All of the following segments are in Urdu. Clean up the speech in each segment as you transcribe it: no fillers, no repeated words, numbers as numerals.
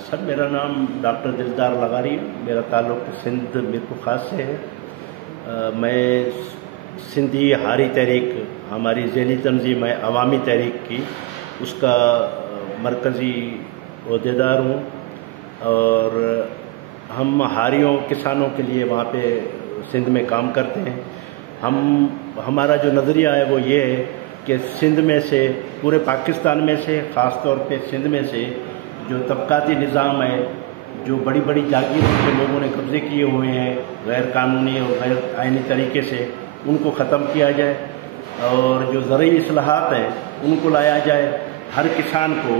سر میرا نام ڈاکٹر دلدار لغاری ہے. میرا تعلق سندھ میر خاص سے ہے. میں سندھی ہاری تحریک ہماری ذیلی تنظیم ہے عوامی تحریک کی، اس کا مرکزی عہدیدار ہوں، اور ہم ہاریوں کسانوں کے لیے وہاں پہ سندھ میں کام کرتے ہیں. ہمارا جو نظریہ ہے وہ یہ ہے کہ سندھ میں سے، پورے پاکستان میں سے، خاص طور پہ سندھ میں سے جو طبقاتی نظام ہے، جو بڑی بڑی جاگیروں کے لوگوں نے قبضے کیے ہوئے ہیں غیر قانونی اور غیر آئینی طریقے سے، ان کو ختم کیا جائے، اور جو زرعی اصلاحات ہیں ان کو لایا جائے. ہر کسان کو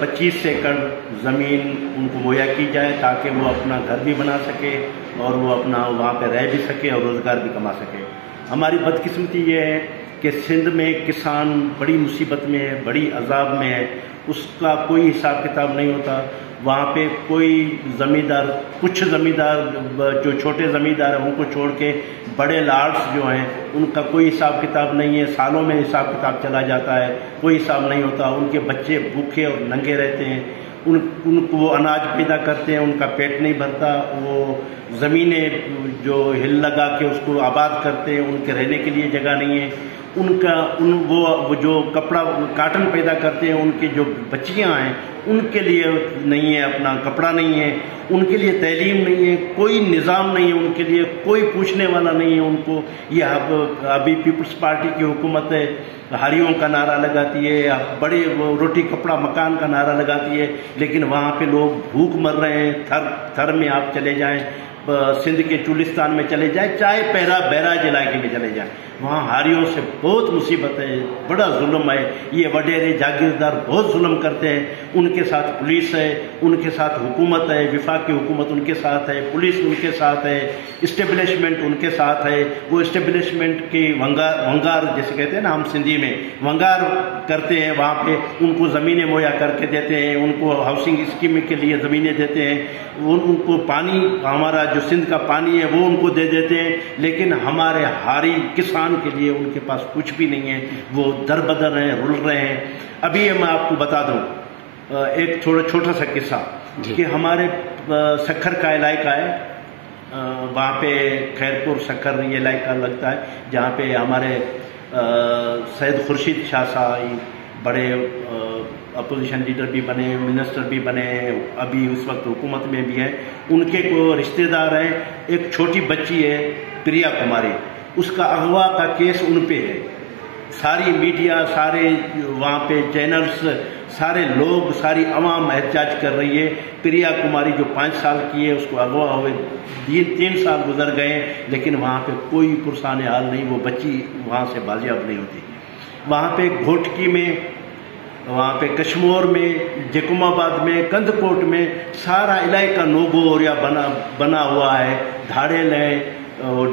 25 ایکڑ زمین ان کو مہیا کی جائے تاکہ وہ اپنا گھر بھی بنا سکے اور وہ اپنا وہاں پہ رہ بھی سکے اور روزگار بھی کما سکے. ہماری بدقسمتی یہ ہے کہ سندھ میں کسان بڑی مصیبت میں ہے، بڑی عذاب میں ہے، اس کا کوئی حساب کتاب نہیں ہوتا. وہاں پہ کوئی زمیندار، کچھ زمیندار جو چھوٹے زمیندار ہیں ان کو چھوڑ کے بڑے لارڈس جو ہیں ان کا کوئی حساب کتاب نہیں ہے. سالوں میں حساب کتاب چلا جاتا ہے، کوئی حساب نہیں ہوتا. ان کے بچے بھوکے اور ننگے رہتے ہیں، ان کو وہ اناج پیدا کرتے ہیں، ان کا پیٹ نہیں بھرتا. وہ زمینیں جو ہل لگا کے اس کو آباد کرتے ہیں، ان کے رہنے کے لیے جگہ نہیں ہے. وہ جو کپڑا کاٹن پیدا کرتے ہیں، ان کی جو بچیاں ہیں ان کے لیے نہیں ہے، اپنا کپڑا نہیں ہے، ان کے لیے تعلیم نہیں ہے، کوئی نظام نہیں ہے، ان کے لیے کوئی پوچھنے والا نہیں ہے. ان کو یہ ابھی پیپلز پارٹی کی حکومت ہے، ہاریوں کا نعرہ لگاتی ہے، بڑے روٹی کپڑا مکان کا نعرہ لگاتی ہے، لیکن وہاں پہ لوگ بھوک مر رہے ہیں. تھر میں آپ چلے جائیں، سندھ کے چولستان میں چلے جائیں، چاہے بیراج علاقے میں چلے جائیں، وہاں ہاریوں سے بہت مصیبت ہے، بڑا ظلم ہے. یہ وڈیرے جاگیردار بہت ظلم کرتے ہیں. ان کے ساتھ پولیس ہے، ان کے ساتھ حکومت ہے، وفاقی حکومت ان کے ساتھ ہے، پولیس ان کے ساتھ ہے، اسٹیبلشمنٹ ان کے ساتھ ہے. وہ اسٹیبلشمنٹ کی ونگار جیسے کہتے ہیں نا ہم سندھی میں، ونگار کرتے ہیں. وہاں پہ ان کو زمینیں مہیا کر کے دیتے ہیں، ان کو ہاؤسنگ اسکیم کے لیے زمینیں دیتے ہیں، ان کو پانی، ہمارا جو سندھ کا پانی ہے وہ ان کو دے دیتے ہیں. لیکن ہمارے ہاری کسان کے لیے ان کے پاس کچھ بھی نہیں ہے. وہ در بدر ہیں، رل رہے ہیں. ابھی میں آپ کو بتا دوں ایک چھوٹا سا قصہ کہ ہمارے سکھر کا علاقہ ہے، وہاں پہ خیرپور سکھر یہ علاقہ لگتا ہے، جہاں پہ ہمارے سید خورشید شاہ صاحب بڑے اپوزیشن لیڈر بھی بنے، منسٹر بھی بنے، ابھی اس وقت حکومت میں بھی ہیں. ان کے کو رشتہ دار ہیں. ایک چھوٹی بچی ہے پریا کماری، اس کا اغوا کا کیس ان پہ ہے. ساری میڈیا، سارے وہاں پہ چینلز، سارے لوگ، ساری عوام احتجاج کر رہی ہے. پریا کماری جو 5 سال کی ہے، اس کو اغوا ہوئے 3 سال گزر گئے، لیکن وہاں پہ کوئی پرسان حال نہیں. وہ بچی وہاں سے بازیاب نہیں ہوتی. وہاں پہ گھوٹکی میں، وہاں پہ کشمور میں، جکم آباد میں، کندھ کوٹ میں سارا علاقہ نوگوریا بنا ہوا ہے. دھاڑیل ہیں،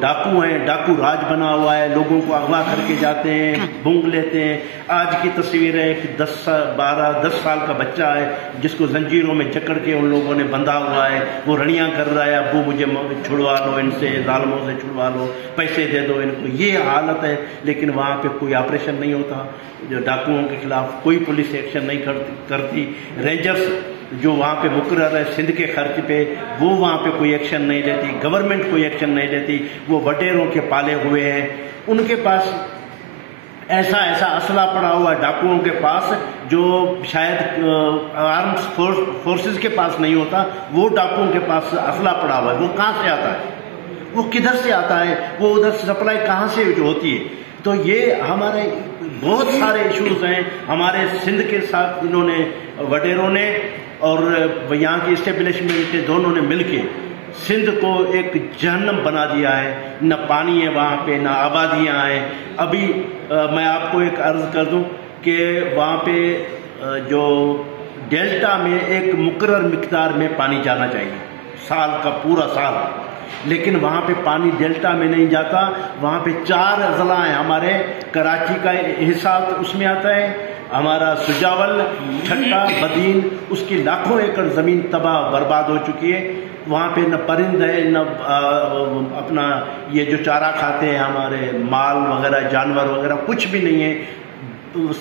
ڈاکو ہیں، ڈاکو راج بنا ہوا ہے. لوگوں کو اغوا کر کے جاتے ہیں، بھونگ لیتے ہیں. آج کی تصویر ہے کہ 10 سال کا بچہ ہے جس کو زنجیروں میں جکڑ کے ان لوگوں نے بندھا ہوا ہے. وہ رڑیاں کر رہا ہے، ابو مجھے چھڑوا لو، ان سے ظالموں سے چھڑوا لو، پیسے دے دو ان کو. یہ حالت ہے. لیکن وہاں پہ کوئی آپریشن نہیں ہوتا. جو ڈاکوؤں کے خلاف کوئی پولیس ایکشن نہیں کرتی. رینجرز جو وہاں پہ مقرر ہے سندھ کے خرچ پہ، وہ وہاں پہ کوئی ایکشن نہیں لیتی. گورنمنٹ کوئی ایکشن نہیں لیتی. وہ وڈیروں کے پالے ہوئے ہیں. ان کے پاس ایسا اسلحہ پڑا ہوا ہے ڈاکوؤں کے پاس جو شاید آرمز فورسز کے پاس نہیں ہوتا. وہ ڈاکوؤں کے پاس اسلحہ پڑا ہوا ہے. وہ کہاں سے آتا ہے؟ وہ کدھر سے آتا ہے؟ وہ ادھر سے سپلائی کہاں سے ہوتی ہے؟ تو یہ ہمارے بہت سارے ایشوز ہیں ہمارے سندھ کے ساتھ. انہوں نے، وڈیروں نے اور یہاں کی اسٹیبلشمنٹ کے دونوں نے مل کے سندھ کو ایک جہنم بنا دیا ہے. نہ پانی ہے وہاں پہ، نہ آبادیاں ہیں. ابھی میں آپ کو ایک عرض کر دوں کہ وہاں پہ جو ڈیلٹا میں ایک مقرر مقدار میں پانی جانا چاہیے، سال کا پورا سال، لیکن وہاں پہ پانی ڈیلٹا میں نہیں جاتا. وہاں پہ 4 اضلاع ہیں ہمارے. کراچی کا حصہ اس میں آتا ہے، ہمارا سجاول، ٹھٹا، بدین، اس کی لاکھوں ایکڑ زمین تباہ برباد ہو چکی ہے. وہاں پہ نہ پرند ہے، نہ اپنا یہ جو چارہ کھاتے ہیں ہمارے مال وغیرہ، جانور وغیرہ، کچھ بھی نہیں ہے.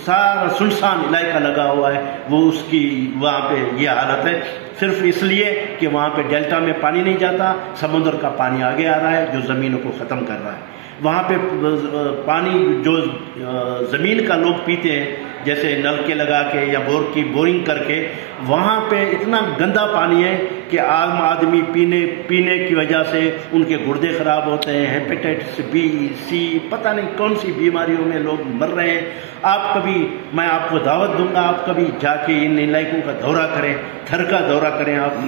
سارا سنسان علاقہ لگا ہوا ہے، وہ اس کی وہاں پہ یہ حالت ہے، صرف اس لیے کہ وہاں پہ ڈیلٹا میں پانی نہیں جاتا، سمندر کا پانی آگے آ رہا ہے جو زمینوں کو ختم کر رہا ہے۔ وہاں پہ پانی جو زمین کا لوگ پیتے ہیں، جیسے نلکے لگا کے یا بورنگ کر کے، وہاں پہ اتنا گندا پانی ہے کہ عام آدمی پینے کی وجہ سے ان کے گردے خراب ہوتے ہیں، ہیپیٹائٹس بی سی پتہ نہیں کون سی بیماریوں میں لوگ مر رہے ہیں۔ میں آپ کو دعوت دوں گا، آپ کبھی جا کے ان علاقوں کا دورہ کریں، تھر کا دورہ کریں آپ،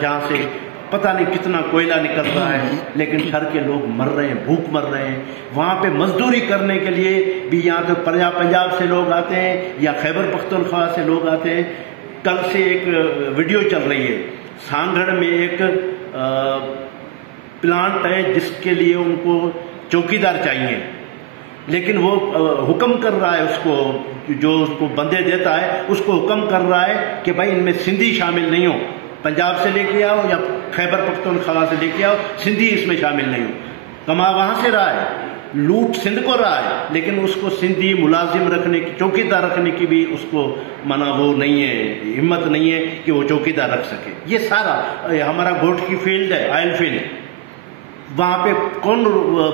جہاں سے پتہ نہیں کتنا کوئلہ نکل رہا ہے، لیکن تھر کے لوگ مر رہے ہیں، بھوک مر رہے ہیں۔ وہاں پہ مزدوری کرنے کے لیے بھی یہاں تو پنجاب سے لوگ آتے ہیں یا خیبر پختونخوا سے لوگ آتے ہیں۔ کل سے ایک ویڈیو چل رہی ہے، سانگھڑ میں ایک پلانٹ ہے جس کے لیے ان کو چوکیدار چاہیے، لیکن وہ حکم کر رہا ہے، اس کو جو اس کو بندے دیتا ہے اس کو حکم کر رہا ہے کہ بھائی ان میں سندھی شامل نہیں ہو، پنجاب سے لے کے آؤ یا خیبر پختونخوا سے لے کے آؤ، سندھی اس میں شامل نہیں ہو۔ کما وہاں سے رہا ہے، لوٹ سندھ کو رہا ہے، لیکن اس کو سندھی ملازم رکھنے کی، چوکیدار رکھنے کی بھی اس کو وہ نہیں ہے، ہمت نہیں ہے کہ وہ چوکیدار رکھ سکے۔ یہ سارا ہمارا گوٹ کی فیلڈ ہے، آئل فیلڈ، وہاں پہ کون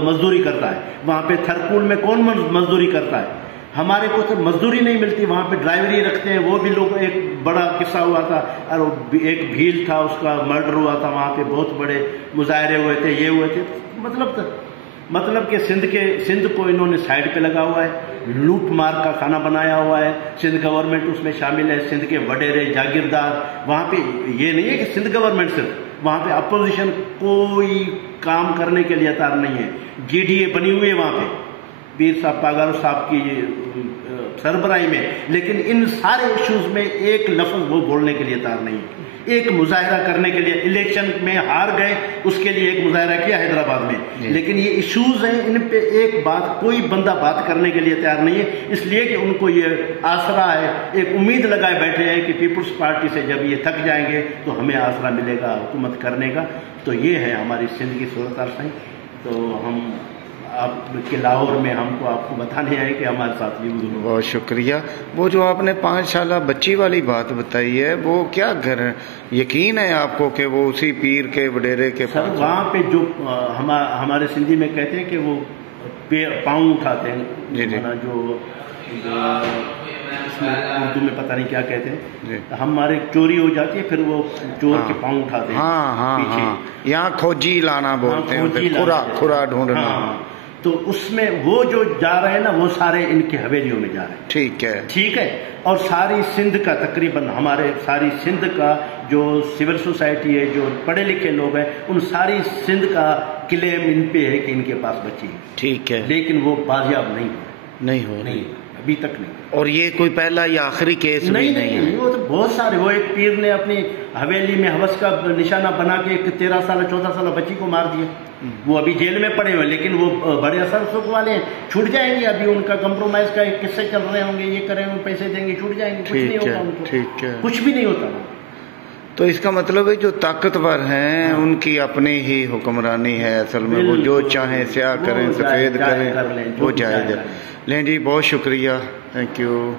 مزدوری کرتا ہے؟ وہاں پہ تھرکول میں کون مزدوری کرتا ہے؟ ہمارے کو تو مزدوری نہیں ملتی، وہاں پہ ڈرائیوری رکھتے ہیں، وہ بھی لوگ، ایک بڑا قصہ ہوا تھا، اور ایک بھیل تھا، اس کا مرڈر ہوا تھا، وہاں پہ بہت بڑے مظاہرے ہوئے تھے، یہ ہوئے تھے، مطلب کہ سندھ کو انہوں نے سائڈ پہ لگا ہوا ہے، لوٹ مار کا کھانا بنایا ہوا ہے، سندھ گورنمنٹ اس میں شامل ہے، سندھ کے وڈیرے جاگیردار، وہاں پہ یہ نہیں ہے کہ سندھ گورنمنٹ صرف، وہاں پہ اپوزیشن کوئی کام کرنے کے لیے تیار نہیں ہے، جی ڈی اے بنی ہوئی ہے وہاں پہ پیر صاحب پاگارو صاحب کی سربراہی میں، لیکن ان سارے ایشوز میں ایک لفظ وہ بولنے کے لیے تیار نہیں ہے۔ ایک مظاہرہ کرنے کے لیے، الیکشن میں ہار گئے، اس کے لیے ایک مظاہرہ کیا حیدرآباد میں، لیکن یہ ایشوز ہیں، ان پہ ایک بات کوئی بندہ بات کرنے کے لیے تیار نہیں ہے، اس لیے کہ ان کو یہ آسرا ہے، ایک امید لگائے بیٹھے ہیں کہ پیپلز پارٹی سے جب یہ تھک جائیں گے تو ہمیں آسرا ملے گا حکومت کرنے کا۔ تو یہ ہے ہماری سندھ کی صورتحال ہے۔ تو ہم آپ کے لاہور میں ہم کو آپ کو بتانے آئے کہ ہمارے ساتھ بھی ہوئی۔ بہت شکریہ۔ وہ جو آپ نے 5 سالہ بچی والی بات بتائی ہے، وہ کیا گھر یقین ہے آپ کو کہ وہ اسی پیر کے وڈیرے کے سر وہاں پہ جو ہمارے سندھی میں کہتے ہیں کہ وہ پاؤں اٹھاتے ہیں، جو اس میں اردو میں پتہ نہیں کیا کہتے ہیں، ہمارے چوری ہو جاتی ہے پھر وہ چور کے پاؤں اٹھاتے ہیں، ہاں یہاں کھوجی لانا بولتے ہیں، کھرا ڈھونڈنا۔ تو اس میں وہ جو جا رہے ہیں نا، وہ سارے ان کی حویلیوں میں جا رہے ہیں، ٹھیک ہے۔ اور ساری سندھ کا تقریباً، ہمارے ساری سندھ کا جو سول سوسائٹی ہے، جو پڑھے لکھے لوگ ہیں، ان ساری سندھ کا کلیم ان پہ ہے کہ ان کے پاس بچی ہے، ٹھیک ہے، لیکن وہ بازیاب نہیں ہو ابھی تک نہیں۔ اور یہ کوئی پہلا یا آخری کیس نہیں، وہ تو بہت سارے، وہ ایک پیر نے اپنی حویلی میں حوث کا نشانہ بنا کے ایک 13 سالہ 14 سالہ بچی کو مار دیا، وہ ابھی جیل میں پڑے ہوئے، لیکن وہ بڑے اثر سکھ والے ہیں، چھوٹ جائیں گے، ابھی ان کا کمپرومائز کا قصے چل رہے ہوں گے، یہ کریں گے، پیسے دیں گے، چھوٹ جائیں گے، کچھ نہیں ہوگا ان کو، کچھ بھی نہیں ہوتا۔ تو اس کا مطلب ہے جو طاقتور ہیں ان کی اپنی ہی حکمرانی ہے، اصل میں وہ جو چاہیں سیاہ کریں سفید کریں، وہ جائز ہے۔ لیں جی، بہت شکریہ، تھینک یو۔